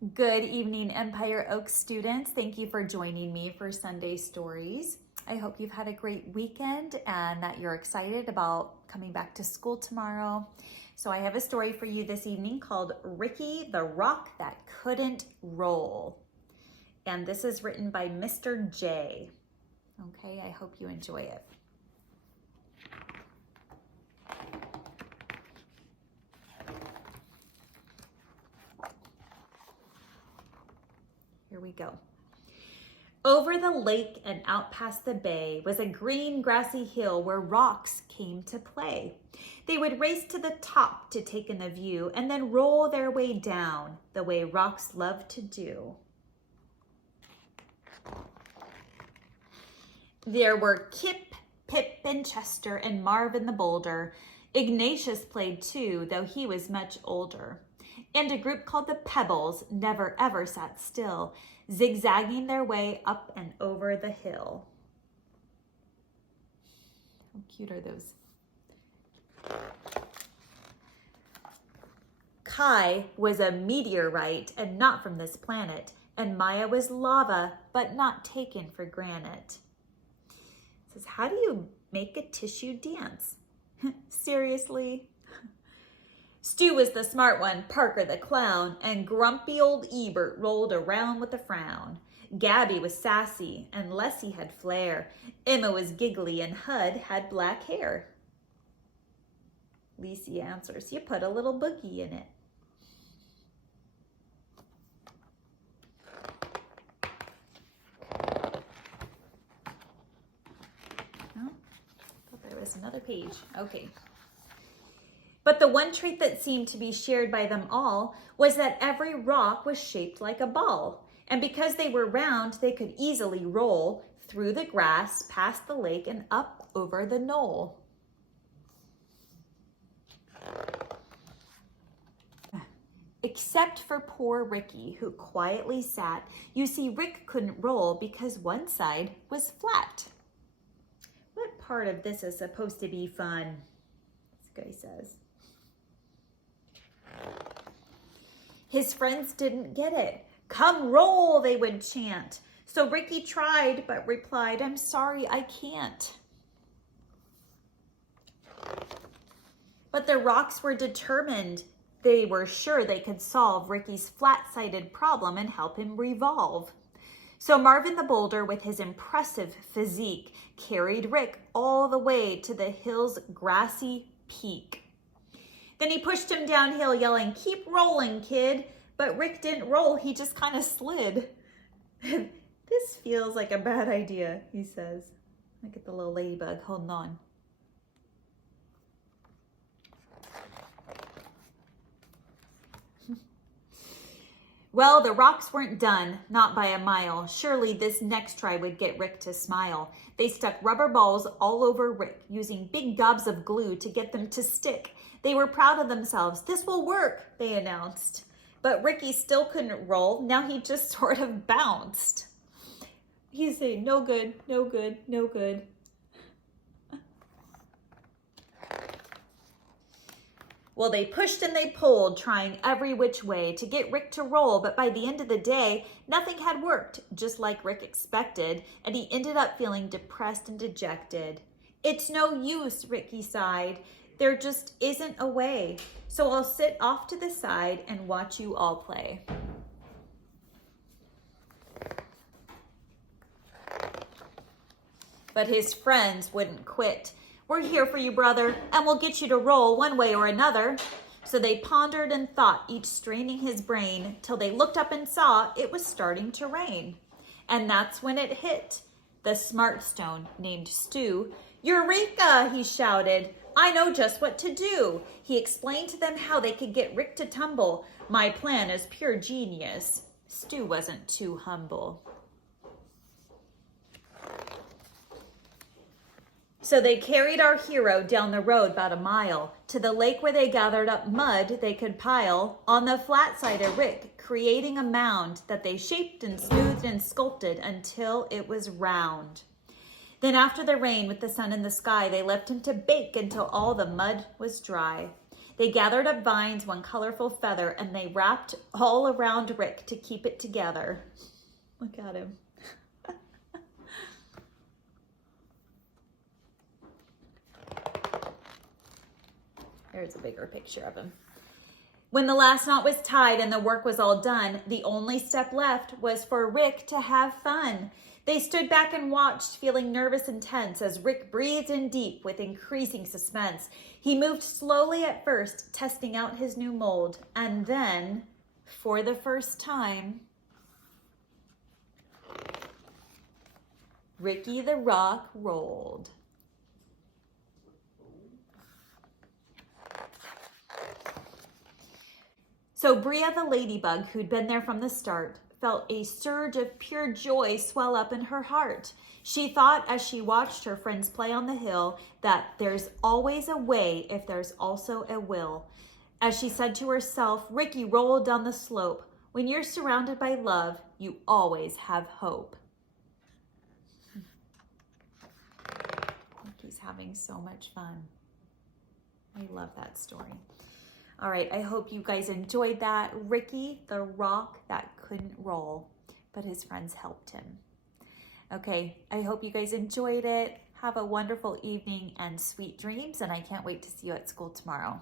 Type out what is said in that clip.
Good evening, Empire Oaks students. Thank you for joining me for Sunday Stories. I hope you've had a great weekend and that you're excited about coming back to school tomorrow. So I have a story for you this evening called Ricky the Rock That Couldn't Roll. And this is written by Mr. J. Okay, I hope you enjoy it. Here we go. Over the lake and out past the bay was a green grassy hill where rocks came to play. They would race to the top to take in the view and then roll their way down the way rocks love to do. There were Kip, Pip, and Chester and Marvin the Boulder. Ignatius played too, though he was much older. And a group called the Pebbles never ever sat still, zigzagging their way up and over the hill. How cute are those? Kai was a meteorite and not from this planet, and Maya was lava, but not taken for granite. It says, how do you make a tissue dance? Seriously? Stu was the smart one, Parker the clown, and grumpy old Ebert rolled around with a frown. Gabby was sassy, and Leslie had flair. Emma was giggly, and Hud had black hair. Lisi answers, you put a little boogie in it. Oh, thought there was another page. Okay. But the one trait that seemed to be shared by them all was that every rock was shaped like a ball. And because they were round, they could easily roll through the grass, past the lake, and up over the knoll. Except for poor Ricky, who quietly sat. You see, Rick couldn't roll because one side was flat. What part of this is supposed to be fun? This guy says. His friends didn't get it. Come roll, they would chant. So Ricky tried, but replied, I'm sorry, I can't. But the rocks were determined. They were sure they could solve Ricky's flat-sided problem and help him revolve. So Marvin the Boulder, with his impressive physique, carried Rick all the way to the hill's grassy peak. Then he pushed him downhill, yelling, keep rolling, kid. But Rick didn't roll, he just kind of slid. This feels like a bad idea, he says. Look at the little ladybug holding on. Well, the rocks weren't done, not by a mile. Surely this next try would get Rick to smile. They stuck rubber balls all over Rick, using big gobs of glue to get them to stick. They were proud of themselves. This will work, they announced. But Ricky still couldn't roll. Now he just sort of bounced. He'd say, no good, no good, no good. Well, they pushed and they pulled, trying every which way to get Rick to roll, but by the end of the day, nothing had worked, just like Rick expected, and he ended up feeling depressed and dejected. It's no use, Ricky sighed. There just isn't a way, so I'll sit off to the side and watch you all play. But his friends wouldn't quit. We're here for you, brother, and we'll get you to roll one way or another. So they pondered and thought, each straining his brain, till they looked up and saw it was starting to rain. And that's when it hit the smart stone named Stu. Eureka, he shouted. I know just what to do. He explained to them how they could get Rick to tumble. My plan is pure genius. Stu wasn't too humble. So they carried our hero down the road about a mile to the lake where they gathered up mud they could pile on the flat side of Rick, creating a mound that they shaped and smoothed and sculpted until it was round. Then after the rain with the sun in the sky, they left him to bake until all the mud was dry. They gathered up vines, one colorful feather, and they wrapped all around Rick to keep it together. Look at him. Here's a bigger picture of him. When the last knot was tied and the work was all done, the only step left was for Rick to have fun. They stood back and watched, feeling nervous and tense as Rick breathed in deep with increasing suspense. He moved slowly at first, testing out his new mold, and then, for the first time, Ricky the Rock rolled. So Bria the ladybug, who'd been there from the start, felt a surge of pure joy swell up in her heart. She thought as she watched her friends play on the hill that there's always a way if there's also a will. As she said to herself, Ricky rolled down the slope. When you're surrounded by love, you always have hope. Ricky's having so much fun. I love that story. All right, I hope you guys enjoyed that. Ricky, the rock that couldn't roll, but his friends helped him. Okay, I hope you guys enjoyed it. Have a wonderful evening and sweet dreams, and I can't wait to see you at school tomorrow.